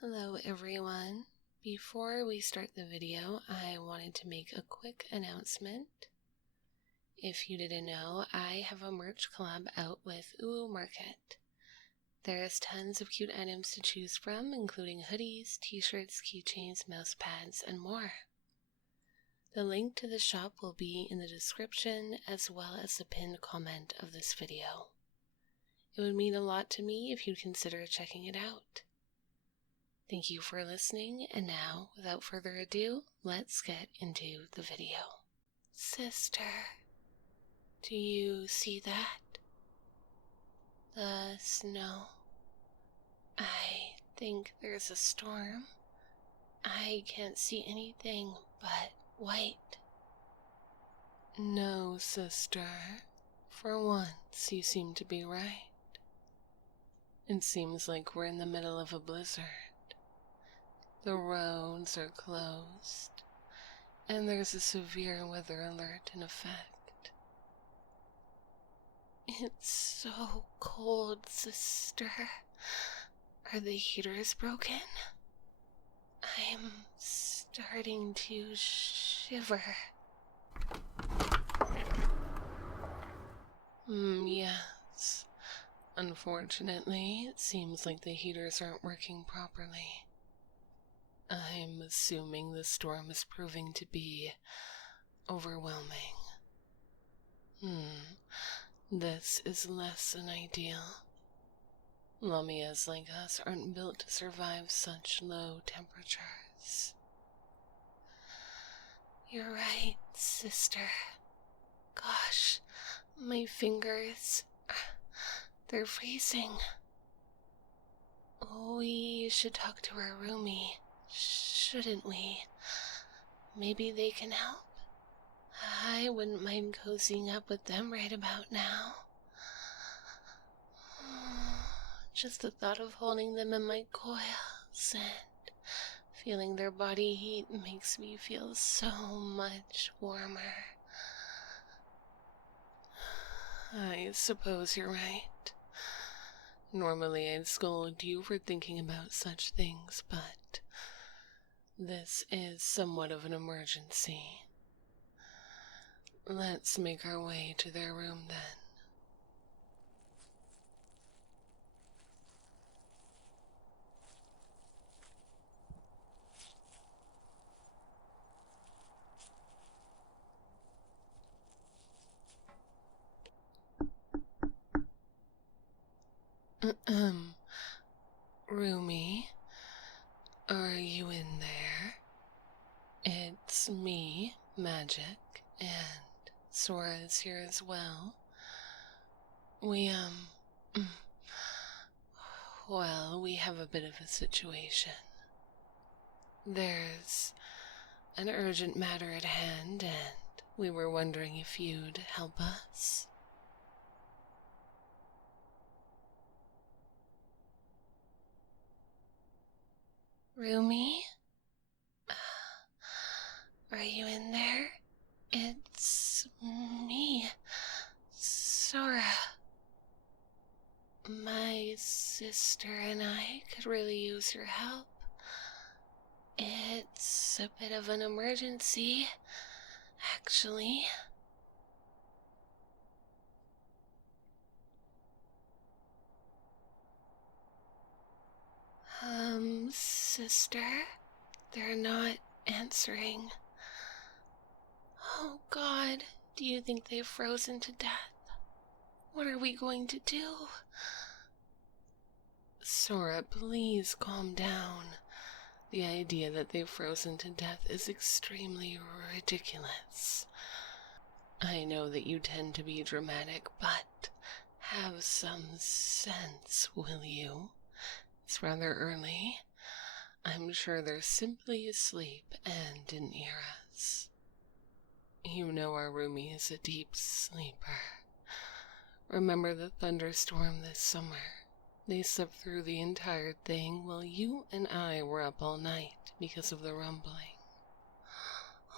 Hello everyone. Before we start the video, I wanted to make a quick announcement. If you didn't know, I have a merch collab out with Market. There's tons of cute items to choose from, including hoodies, t-shirts, keychains, mouse pads, and more. The link to the shop will be in the description as well as the pinned comment of this video. It would mean a lot to me if you'd consider checking it out. Thank you for listening, and now, without further ado, let's get into the video. Sister, do you see that? The snow. I think there's a storm. I can't see anything but white. No, sister. For once, you seem to be right. It seems like we're in the middle of a blizzard. The roads are closed, and there's a severe weather alert in effect. It's so cold, sister. Are the heaters broken? I'm starting to shiver. Yes. Unfortunately, it seems like the heaters aren't working properly. I'm assuming the storm is proving to be overwhelming. This is less than ideal. Lamias like us aren't built to survive such low temperatures. You're right, sister. Gosh, my fingers, they're freezing. We should talk to our roomie. Shouldn't we? Maybe they can help? I wouldn't mind cozying up with them right about now. Just the thought of holding them in my coils and feeling their body heat makes me feel so much warmer. I suppose you're right. Normally I'd scold you for thinking about such things, but this is somewhat of an emergency. Let's make our way to their room then. Roomie, are you in there? It's me, Magic, and Sora is here as well. We have a bit of a situation. There's an urgent matter at hand, and we were wondering if you'd help us. Roomie? Are you in there? It's me, Sora. My sister and I could really use your help. It's a bit of an emergency, actually. Sister? They're not answering. Oh God, do you think they've frozen to death? What are we going to do? Sora, please calm down. The idea that they've frozen to death is extremely ridiculous. I know that you tend to be dramatic, but have some sense, will you? It's rather early. I'm sure they're simply asleep and didn't hear us. You know our roomie is a deep sleeper. Remember the thunderstorm this summer? They slept through the entire thing while you and I were up all night because of the rumbling.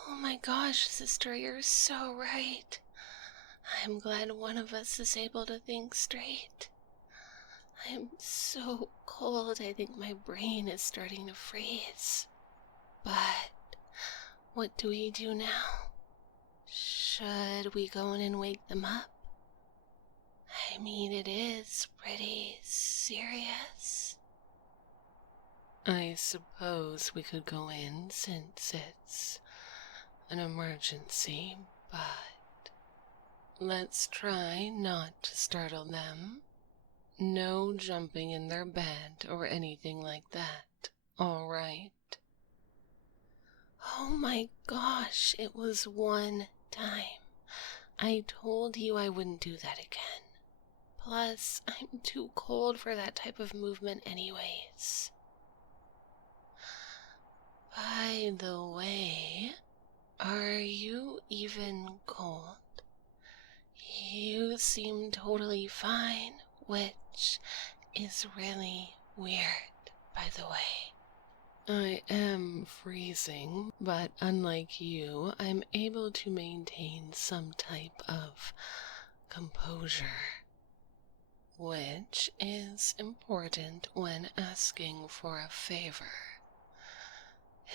Oh my gosh, sister, you're so right. I'm glad one of us is able to think straight. I'm so cold, I think my brain is starting to freeze. But what do we do now? Should we go in and wake them up? I mean, it is pretty serious. I suppose we could go in since it's an emergency, but let's try not to startle them. No jumping in their bed or anything like that, all right? Oh my gosh, it was one time. I told you I wouldn't do that again. Plus, I'm too cold for that type of movement anyways. By the way, are you even cold? You seem totally fine, which is really weird, by the way. I am freezing, but unlike you, I'm able to maintain some type of composure, which is important when asking for a favor.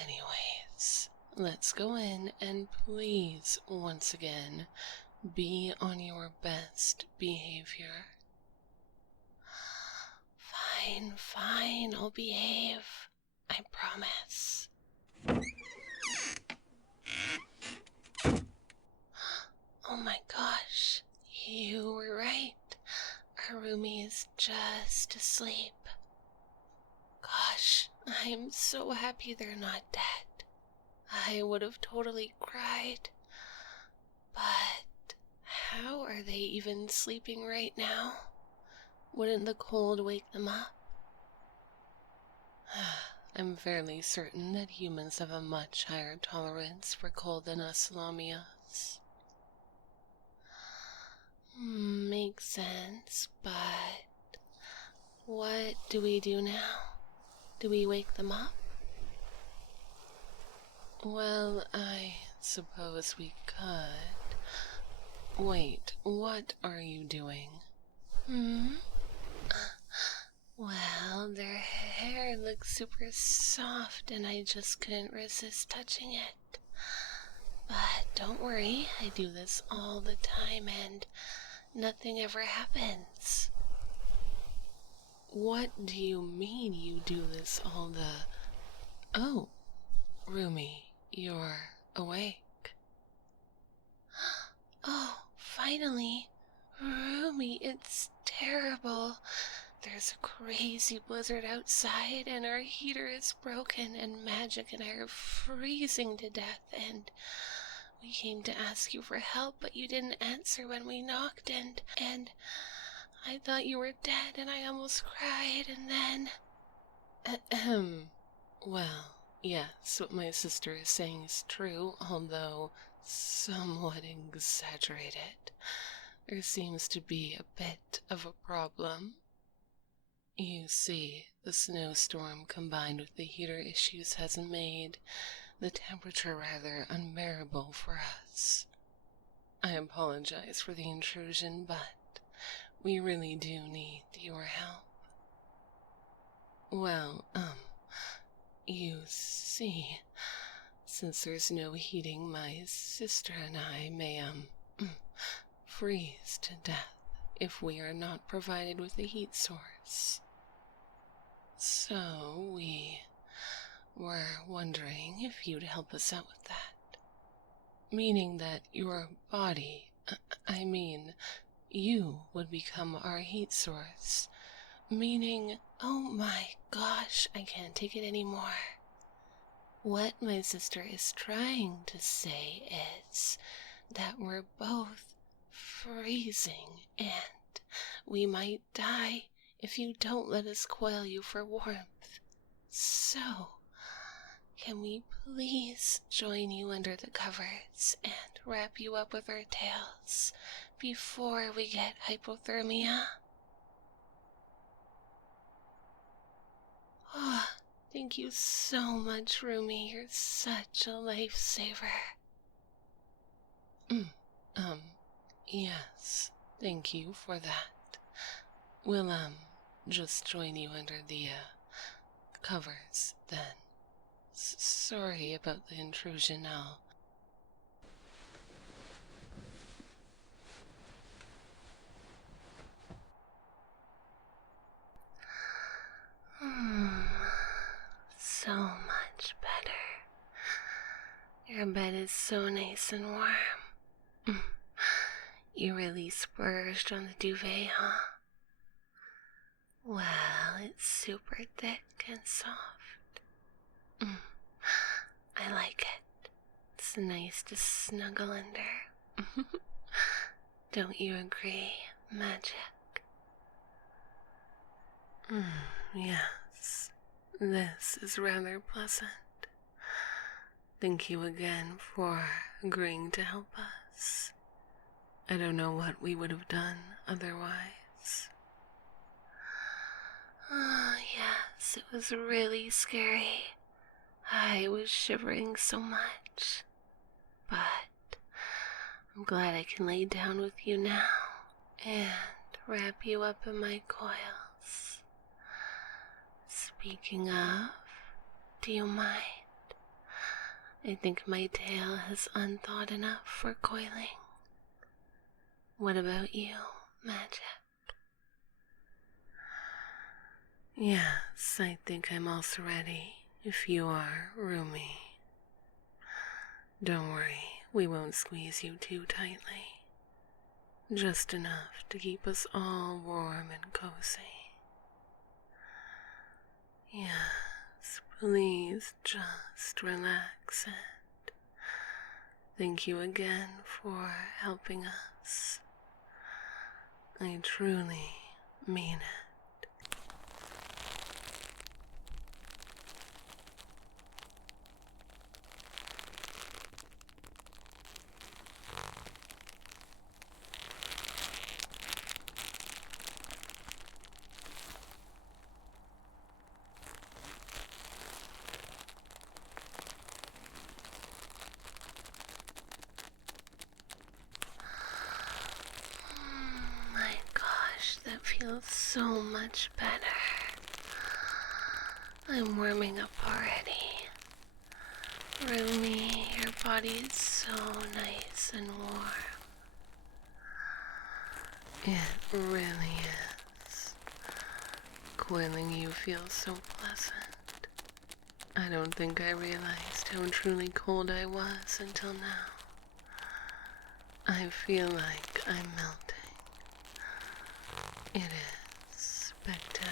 Anyways, let's go in and please, once again, be on your best behavior. Fine, I'll behave. I promise. Oh my gosh, you were right. Our roomie is just asleep. Gosh, I'm so happy they're not dead. I would have totally cried. But how are they even sleeping right now? Wouldn't the cold wake them up? I'm fairly certain that humans have a much higher tolerance for cold than us lamias. Makes sense, but what do we do now? Do we wake them up? Well, I suppose we could. Wait, what are you doing? Well, their hair looks super soft and I just couldn't resist touching it. But don't worry, I do this all the time and nothing ever happens. What do you mean you do this all the... Oh, roomie, you're awake. Oh, finally. Roomie, it's terrible. There's a crazy blizzard outside and our heater is broken and Magic and I are freezing to death and we came to ask you for help but you didn't answer when we knocked and I thought you were dead and I almost cried and then... Well, yes, what my sister is saying is true, although somewhat exaggerated. There seems to be a bit of a problem. You see, the snowstorm combined with the heater issues has made the temperature rather unbearable for us. I apologize for the intrusion, but we really do need your help. Well, you see, since there's no heating, my sister and I may, freeze to death if we are not provided with a heat source. So, we were wondering if you'd help us out with that. Meaning that your body, you would become our heat source. Meaning, oh my gosh, I can't take it anymore. What my sister is trying to say is that we're both freezing and we might die if you don't let us coil you for warmth. So, can we please join you under the covers and wrap you up with our tails before we get hypothermia? Oh, thank you so much, roomie. You're such a lifesaver. Yes, thank you for that. We'll, just join you under the covers then. Sorry about the intrusion now. So much better. Your bed is so nice and warm. You really splurged on the duvet, huh? Well, it's super thick and soft. I like it. It's nice to snuggle under. Don't you agree, Magic? Yes, this is rather pleasant. Thank you again for agreeing to help us. I don't know what we would have done otherwise. Yes, it was really scary. I was shivering so much. But I'm glad I can lay down with you now and wrap you up in my coils. Speaking of, do you mind? I think my tail has unthawed enough for coiling. What about you, Magic? Yes, I think I'm also ready, if you are, Roomie. Don't worry, we won't squeeze you too tightly. Just enough to keep us all warm and cozy. Yes, please just relax and thank you again for helping us. I truly mean it. That feels so much better. I'm warming up already. Roomie, your body is so nice and warm. It really is. Coiling you feels so pleasant. I don't think I realized how truly cold I was until now. I feel like I'm melting. It is spectacular.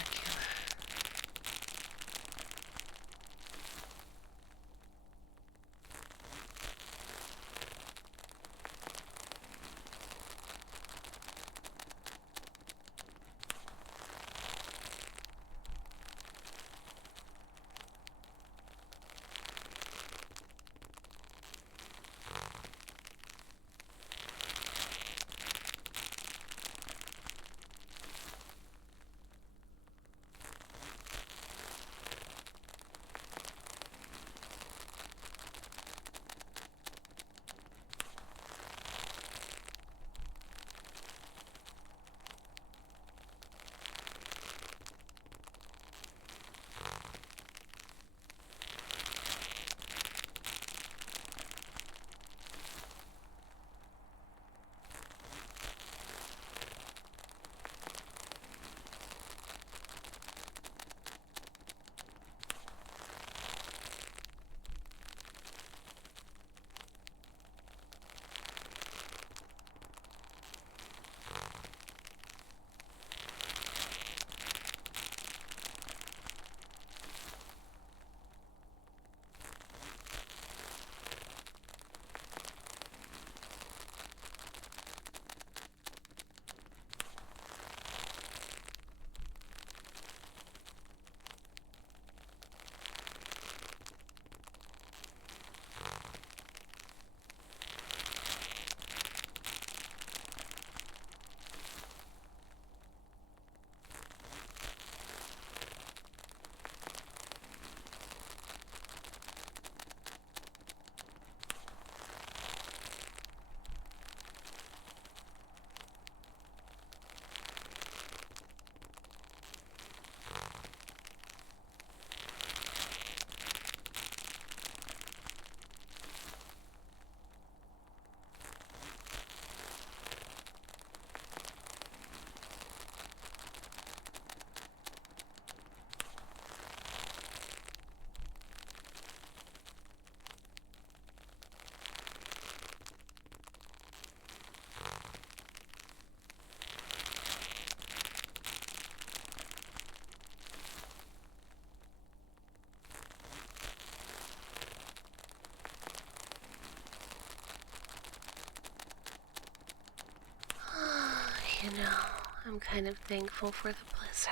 know, I'm kind of thankful for the blizzard.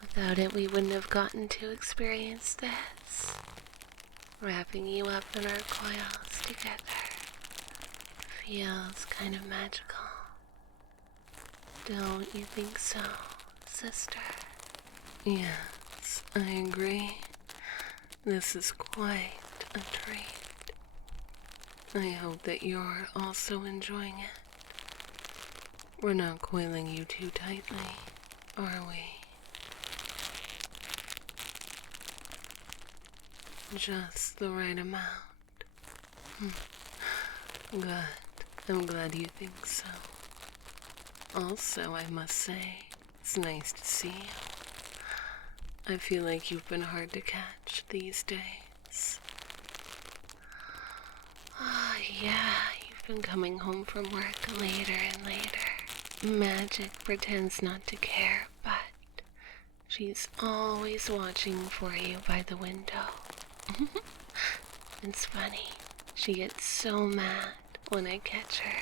Without it, we wouldn't have gotten to experience this. Wrapping you up in our coils together feels kind of magical. Don't you think so, sister? Yes, I agree. This is quite a treat. I hope that you're also enjoying it. We're not coiling you too tightly, are we? Just the right amount. Good. I'm glad you think so. Also, I must say, it's nice to see you. I feel like you've been hard to catch these days. Yeah, you've been coming home from work later and later. Magic pretends not to care, but she's always watching for you by the window. It's funny, she gets so mad when I catch her.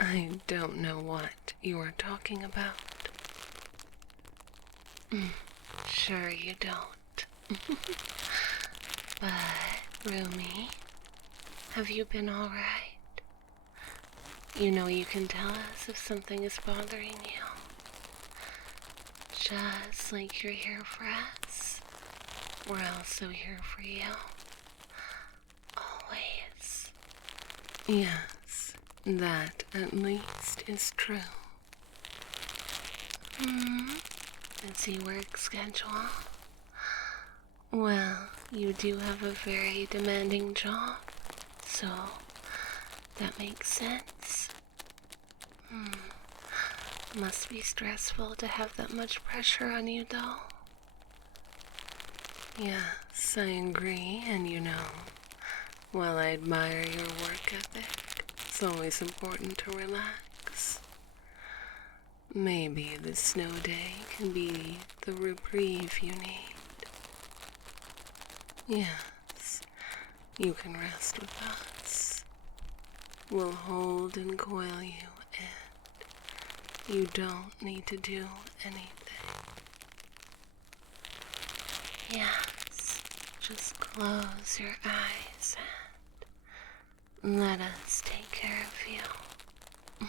I don't know what you're talking about. Sure you don't. But, Rumi, have you been alright? You know you can tell us if something is bothering you. Just like you're here for us, we're also here for you. Always. Yes, that at least is true. Busy work schedule. Well, you do have a very demanding job, so that makes sense. Must be stressful to have that much pressure on you, though. Yes, I agree, and you know, while I admire your work ethic, it's always important to relax. Maybe this snow day can be the reprieve you need. Yes, you can rest with us. We'll hold and coil you, and you don't need to do anything. Yes, just close your eyes and let us take care of you.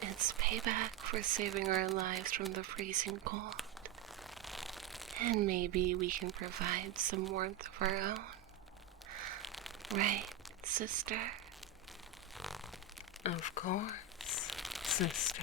It's payback for saving our lives from the freezing cold. And maybe we can provide some warmth of our own. Right, sister? Of course, sister.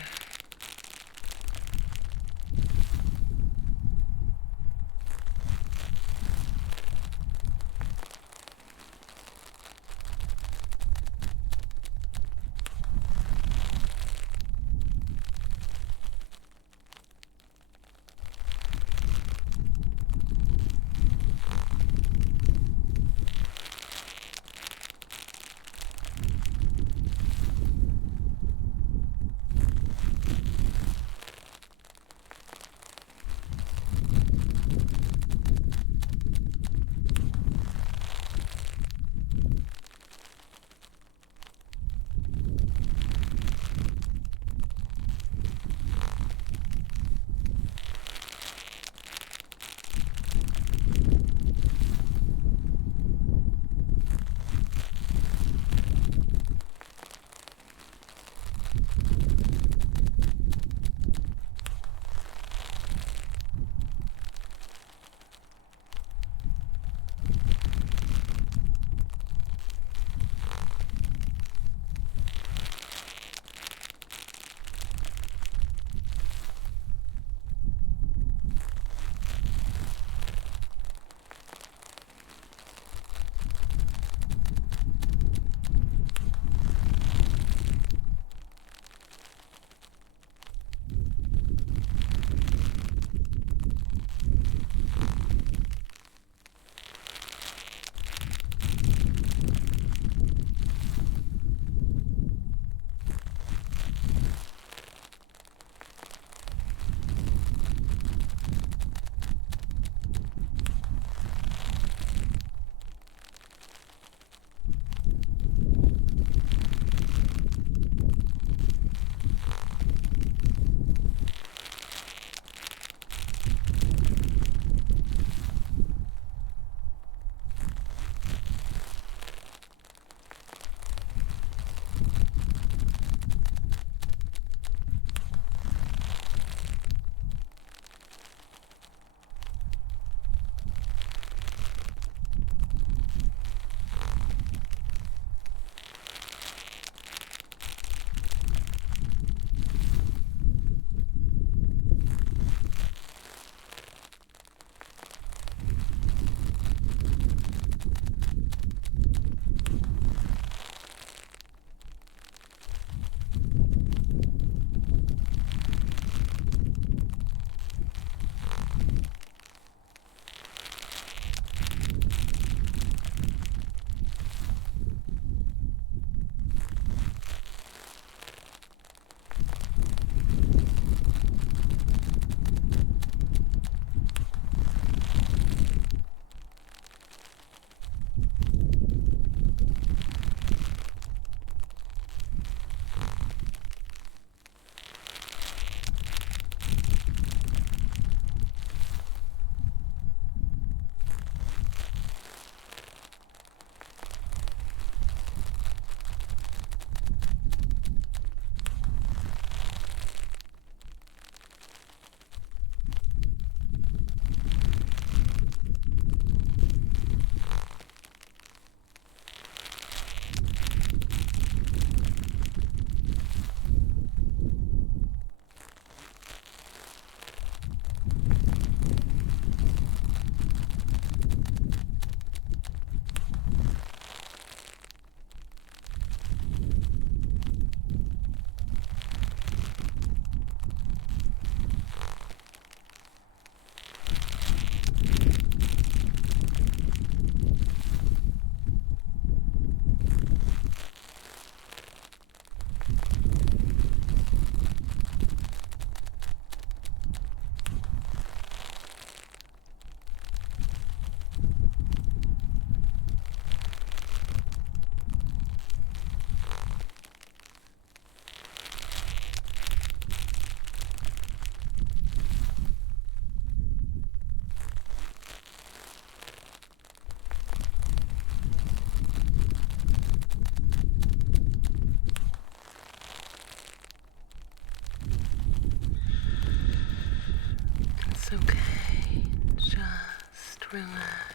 room.